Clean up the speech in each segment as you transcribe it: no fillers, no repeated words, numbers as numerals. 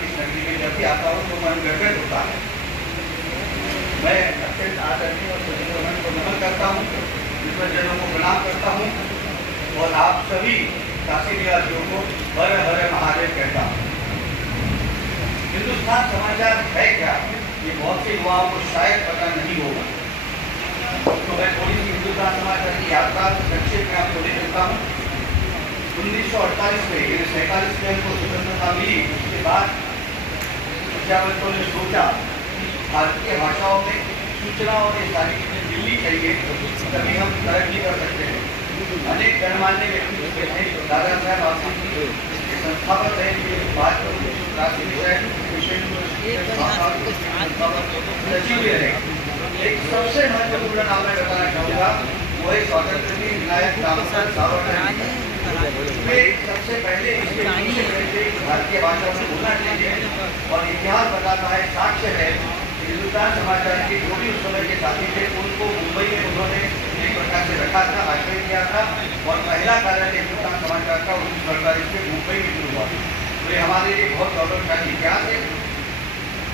इस नगरी में जब भी आता हूँ तो मन गदगद होता है। मैं अत्यंत आदरणीय और सदन को नमन करता हूँ, विसर्जनों को प्रणाम करता हूँ और आप सभी काशी निवासियों को हर हर महादेव कहता हूँ। हिंदुस्तान समाचार है क्या, ये बहुत से युवाओं को शायद पता नहीं होगा, तो मैं थोड़ी सी हिंदुस्तान समाचार की यात्रा संक्षेप में आपको ले चलता हूँ। 1948 में 47 में हमको स्वतंत्रता मिली, उसके बाद विचारकों ने सोचा कि भारतीय भाषाओं में सूचना और ये सारी चीजें मिलनी चाहिए, तभी हम तरक्की कर सकते हैं। अनेक गणमान्य व्यक्ति थे, दादा साहब आफरीदी के संस्थापक रहे, सचिव रहे। एक सबसे महत्वपूर्ण नाम मैं बताना चाहूँगा, वो है स्वतंत्र विनायक दामोदर सावरकर। वे सबसे पहले इसके पीछे थे भारतीय भाषा में बोलना चाहिए, और इतिहास बताता है, साक्ष्य है, हिंदुस्तान समाचार के जो भी उस समय के साथी थे उनको मुंबई में उन्होंने एक प्रकार से रखा था, आश्रय किया था, और पहला कार्यालय हिंदुस्तान समाचार का 1948 में मुंबई में शुरू हुआ। तो ये हमारे लिए बहुत गौरवशाली इतिहास है।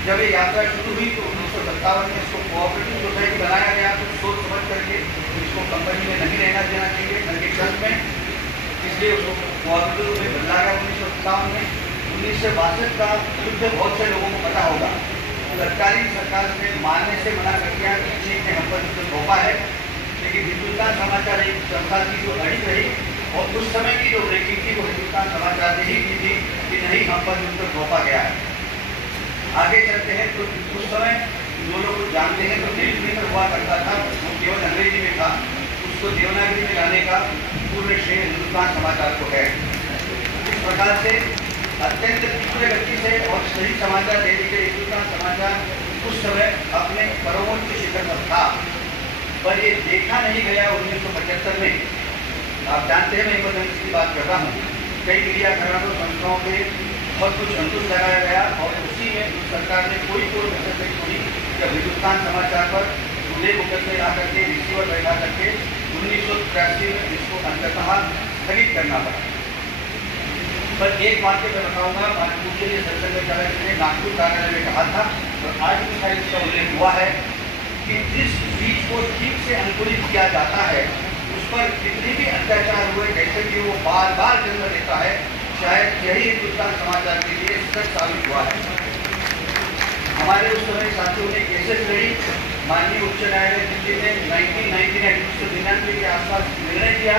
जब ये यात्रा शुरू हुई तो 1957 में इसको कोऑपरेटिव सोसाइटी बनाया गया, तो सोच समझ करके इसको कंपनी में नहीं रहना देना चाहिए, नंगे शर्त में, इसलिए उसको कोऑपरेटिव में बदला गया 1957 में। 1962 का युद्ध बहुत से लोगों को पता होगा, सरकारी सरकार ने मानने से मना कर दिया कि चीन ने हम पर युद्ध थोपा है, लेकिन हिंदुस्तान समाचार एक संस्था की जो अड़ी रही, और उस समय की जो ब्रेकिंग थी वो हिंदुस्तान समाचार ने ही की थी कि नहीं, हम पर युद्ध थोपा गया है। आगे चलते हैं तो उस समय जो लोग जानते हैं तो दिल्ली में हुआ करता था, वो केवल अंग्रेजी में था, उसको देवनागरी में लाने का पूर्ण श्रेय हिंदुस्तान समाचार को है। इस प्रकार से अत्यंत तीव्र गति से और सही समाचार देने के हिंदुस्तान समाचार उस समय अपने परमोच्च शिखर पर था, पर ये देखा नहीं गया 1975 में। आप जानते हैं मैं इमरजेंसी की बात कर रहा हूँ, कई मीडिया घरानों संस्थाओं पे बहुत कुछ अंकुश लगाया गया, और उसी में सरकार ने कोई कसर नहीं छोड़ी जब हिंदुस्तान समाचार पर खुले मुकदमे ला करके रिसीवर बैठा करके 1983 में इसको अंततः स्थगित करना पड़ा। पर एक वाक्य मैं बताऊंगा, पूछे संचालक ने नागपुर कार्यालय में कहा था, और आज भी शायद इसका उल्लेख हुआ है कि जिस बीज को ठीक से अंकुरित किया जाता है उस पर कितने भी अत्याचार हुए, जैसे कि वो बार बार जन्म देता है, शायद यही हिंदुस्तान समाचार के लिए सच साबित हुआ है। हमारे उस समय साथियों ने केसेस लड़ी, माननीय उच्च न्यायालय दिल्ली ने 1999 के आसपास निर्णय दिया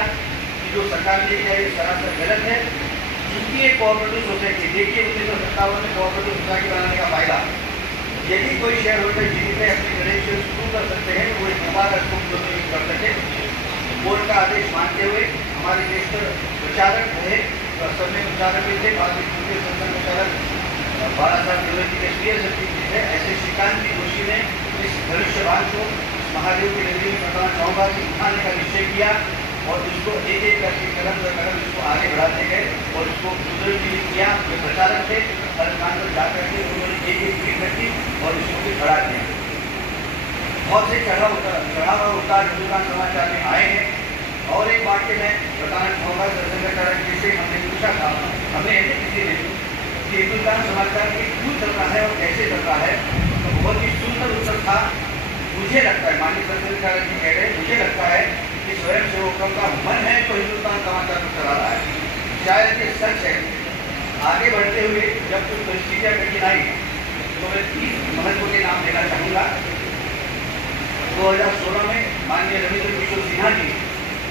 कि जो सरकार ने किया ये सरासर गलत है। चूंकि ये कोऑपरेटिव सोसाइटी, देखिए 1957 में कोऑपरेटिव सोसाइटी बनाने का फायदा, यदि कोई शेयर होल्डर जीवित है अपने क्रेडेंशियल शुरू कर सकते हैं, वो एक दोबारा इसको कर सके। कोर्ट का आदेश मानते हुए हमारे देश पर प्रचारक रहे, समय प्रचारक भी थे, बाद में केंद्रीय संसद प्रचारक बाला साहब यूनिवर्सिटी के सीनियर सचिव थे, ऐसे श्रीकांत की जोशी ने इस भविष्यवाण को महादेव की नगरी में बताना चाहूँगा कि उठाने का निश्चय किया, और इसको एक एक करके कदम दर कदम इसको आगे बढ़ाते गए, और इसको पुनर्जीवित किया। जो प्रचारक थे हर स्थान पर जाकर के उन्होंने एक एक भीड़ रखी और इसको भी खड़ा किया। बहुत से चढ़ाव और उतार हिंदुस्तान समाचार में आए हैं। और एक वाक्य मैं बताना चाहूँगा, संचालक जी से हमने पूछा था, हमें ऐसे किसी ने कि हिंदुस्तान समाचार में क्यों चल रहा है और कैसे चल रहा है, तो बहुत ही सुंदर उत्तर था। मुझे लगता है, माननीय संचालक जी कह रहे हैं, मुझे लगता है कि स्वयं सेवकों का मन है तो हिंदुस्तान समाचार को चला रहा है। शायद ये सच है। आगे बढ़ते हुए जब कुछ परिस्थितियाँ कठिन आई तो मैं 30 महत्व के नाम लेना चाहूँगा। 2016 में माननीय रविंद्र किशोर सिन्हा जी,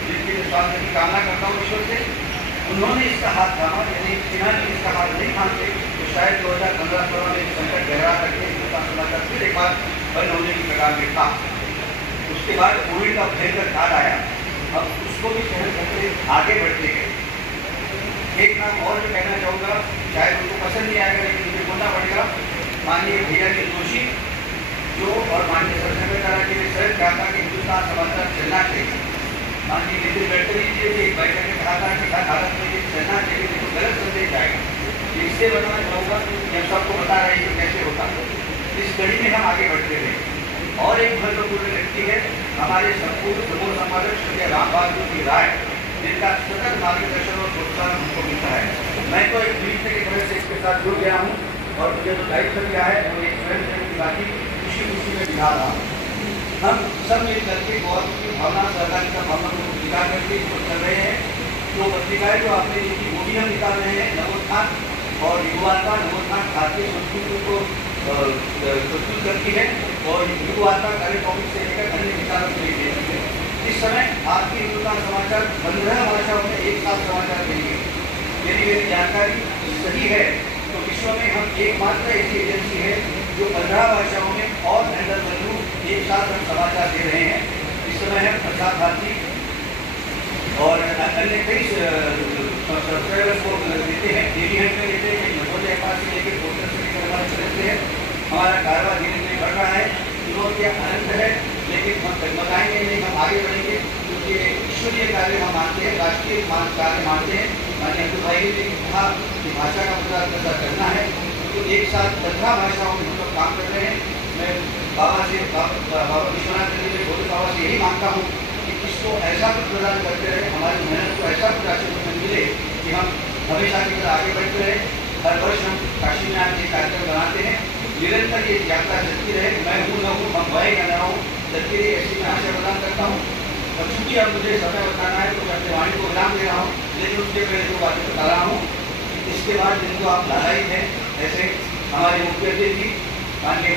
जिनके स्वास्थ्य की कामना करता हूँ ईश्वर से, उन्होंने इसका हाथ थामा। यदि सिन्हा जी इसका हाथ नहीं थामते तो शायद 2015-16 में संकट गहरा करके हिंदुस्तान समाचार फिर एक बार बंद होने की कगार में था। उसके बाद कोविड का भयंकर काल आया, अब उसको भी सहन करके आगे बढ़ते गए। एक नाम और जो कहना चाहूँगा, शायद उनको पसंद नहीं आएगा लेकिन मुझे बोलना पड़ेगा, माननीय भैया जी जोशी जो, और माननीय सरकार जी ने सर कहा था कि हिंदुस्तान समाचार चलना चाहिए। माननीय नितिन गडकरी जी ने एक बैठक में कहा था कि हर हालत में ये चलना चाहिए, नहीं तो गलत संदेश आएगा। इससे बताना चाहूँगा कि हम सबको बता रहे हैं कि कैसे होता है। इस कड़ी में हम आगे बढ़ते रहे। और एक महत्वपूर्ण व्यक्ति है हमारे संपूर्ण समूह संपादक श्री राम बहादुर जी राय, जिनका सतत मार्गदर्शन और प्रोत्साहन हमको मिलता है। मैं तो एक मित्र की तरह से इसके साथ जुड़ गया हूँ। और मुझे जो दायित्व दिया है वो एक स्वयं की बाकी खुशी खुशी में दिखा रहा हूँ। हम सब मिल करके गौरव की भावना, सहकारिता भावना को स्वीकार करके इसको कर रहे हैं। तो पत्रिकाएं जो आपने लिखी वो भी हम निकाल रहे हैं। नवोत्थान और युवार्ता, नवोत्थान भारतीय संस्कृति को प्रस्तुत करती है और युवार्ता कार्य टॉपिक से लेकर अन्य विचारों को लेकर है। इस समय आपकी हिंदुस्तान समाचार 15 भाषाओं में एक साथ समाचार देंगे। यदि मेरी जानकारी सही है तो विश्व में हम एकमात्र ऐसी एजेंसी है जो 15 भाषाओं में और अंडर एक साथ हम समाचार दे रहे हैं। इस समय हम प्रसार भारती और अन्य कई सब्सक्राइबर्स को देते हैं, डेली हेल्थ में देते हैं, नवोदय अखबार से लेकर पोर्टल से लेकर हमारे चलते हैं। हमारा कारोबार धीरे धीरे बढ़ रहा है, चुनौतियाँ अनंत है, लेकिन हम डगमगाएंगे नहीं, हम आगे बढ़ेंगे क्योंकि ईश्वरीय कार्य हम मानते हैं, राष्ट्रीय कार्य मानते हैं। माननीय अब्दुल भाई ने कहा कि भाषा का प्रचार प्रसार करना है, तो एक साथ 15 भाषाओं में हम लोग काम कर रहे हैं। मैं बाबा विश्वनाथ चंद्र भोले बाबा से यही मांगता हूँ कि इसको ऐसा कुछ प्रदान करते रहे, हमारी मेहनत को ऐसा कुछ आशीर्वाद मिले कि हम हमेशा की तरह आगे बढ़ते रहे। हर वर्ष हम काशी में आके कार्यक्रम बनाते हैं, निरंतर ये यात्रा चलती रहे। मैं हूँ न हूँ, हम भय या न हूँ, चलती रही, ऐसी मैं आशा प्रदान करता हूँ। और चूँकि अब मुझे समय बताना है तो मैं अपने वाणी को विराम दे रहा हूँ, लेकिन उसके पहले दो बातें बता रहा हूँ कि इसके बाद जिनको आप लालायित हैं, ऐसे हमारे मुख्य अतिथि माननीय